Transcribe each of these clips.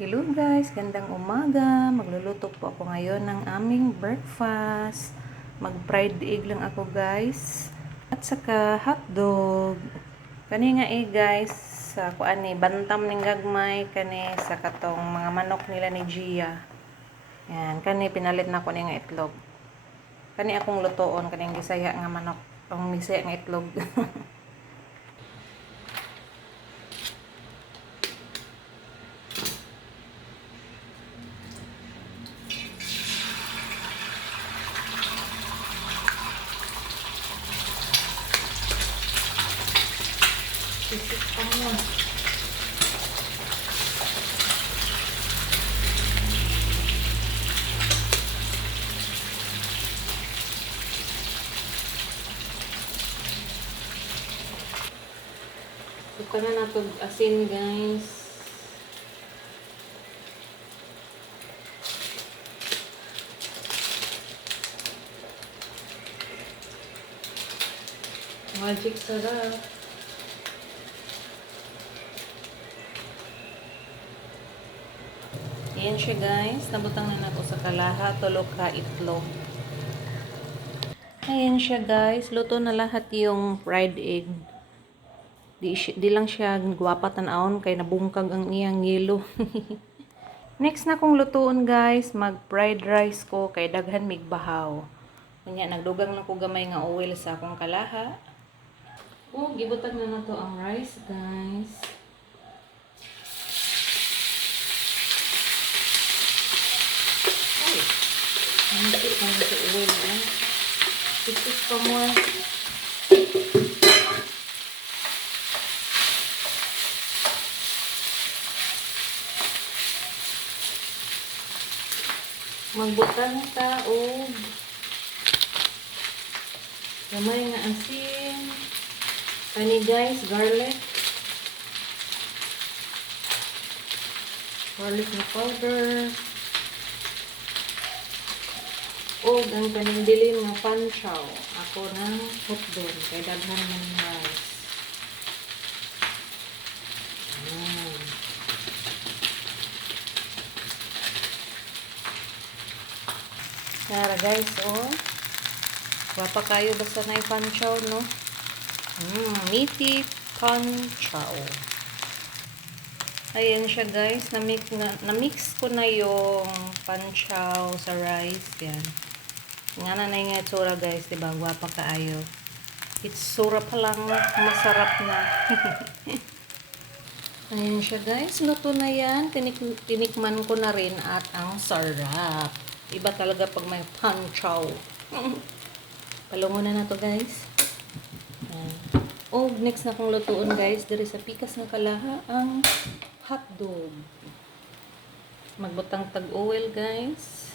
Hello guys, gandang umaga. Magluluto po ako ngayon ng aming breakfast. Mag-fried egg lang ako guys. At saka hotdog. Kani nga guys, sa kuan ni bantam ning gagmay kani sa katong mga manok nila ni Gia. Yan, kani pinalit na ko ni nga itlog. Kani akong lutoon kaning gisaya nga manok, ang gisaya nga itlog. Sisip pa mo. Ito na nato asin guys. Magic sarap. Ayan siya guys. Nabutang na nato sa kalaha. Tulog ka itlog. Ayan siya guys. Luto na lahat yung fried egg. Di lang siya gwapa tan-aon kay nabungkag ang iyang yelo. Next na kong lutuon guys. Mag fried rice ko kay daghan mig bahaw. Kunya nagdugang lang ko gamay nga oil sa akong kalaha. Gibutang na nato ang rice guys. Nanti ang oil guys. Titis pa mo. Magbutang ta og gamay nga asin. Kani guys, garlic. Garlic na powder. O ang kaning dilim nga panchaw. Ako ng hotdog kay daghan man rice. Tara guys, wapa kayo basta na panchaw, no? Meaty panchaw. Ayan siya guys, na-mix ko na yung panchaw sa rice, yan. Nga na yung itsura guys, diba? Gwapa kaayo. Itsura pa lang, masarap na. Ayan siya guys, luto na yan. Tinikman ko na rin at ang sarap. Iba talaga pag may panchaw. Palungo na to guys. Next na kong lutuon guys, diri sa pikas ng kalaha, ang hotdog. Magbutang tag-oil guys.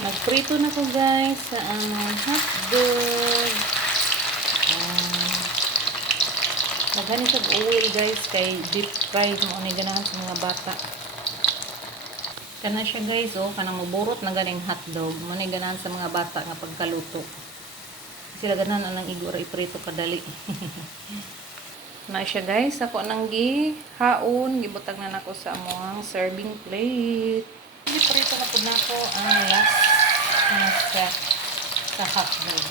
Magprito na ko guys sa aming hotdog. Maghani tag-oil guys kay deep fried mo ni ganahan sa mga bata. Kana siya guys, kanang muburot na ganing hotdog. Mo ni ganahan sa mga bata nga pagkaluto. Sila ganan anang igura iprito kadali. Na siya guys, ako nang gihaon, gibutang na nako sa among serving plate. Iprito na pud nako ang last step sa hotdog.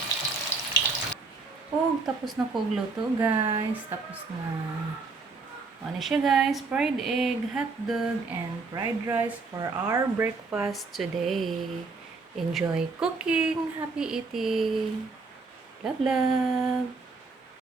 Tapos na ko luto guys. Tapos na. Ano siya guys, fried egg, hotdog, and fried rice for our breakfast today. Enjoy cooking, happy eating. Love, love.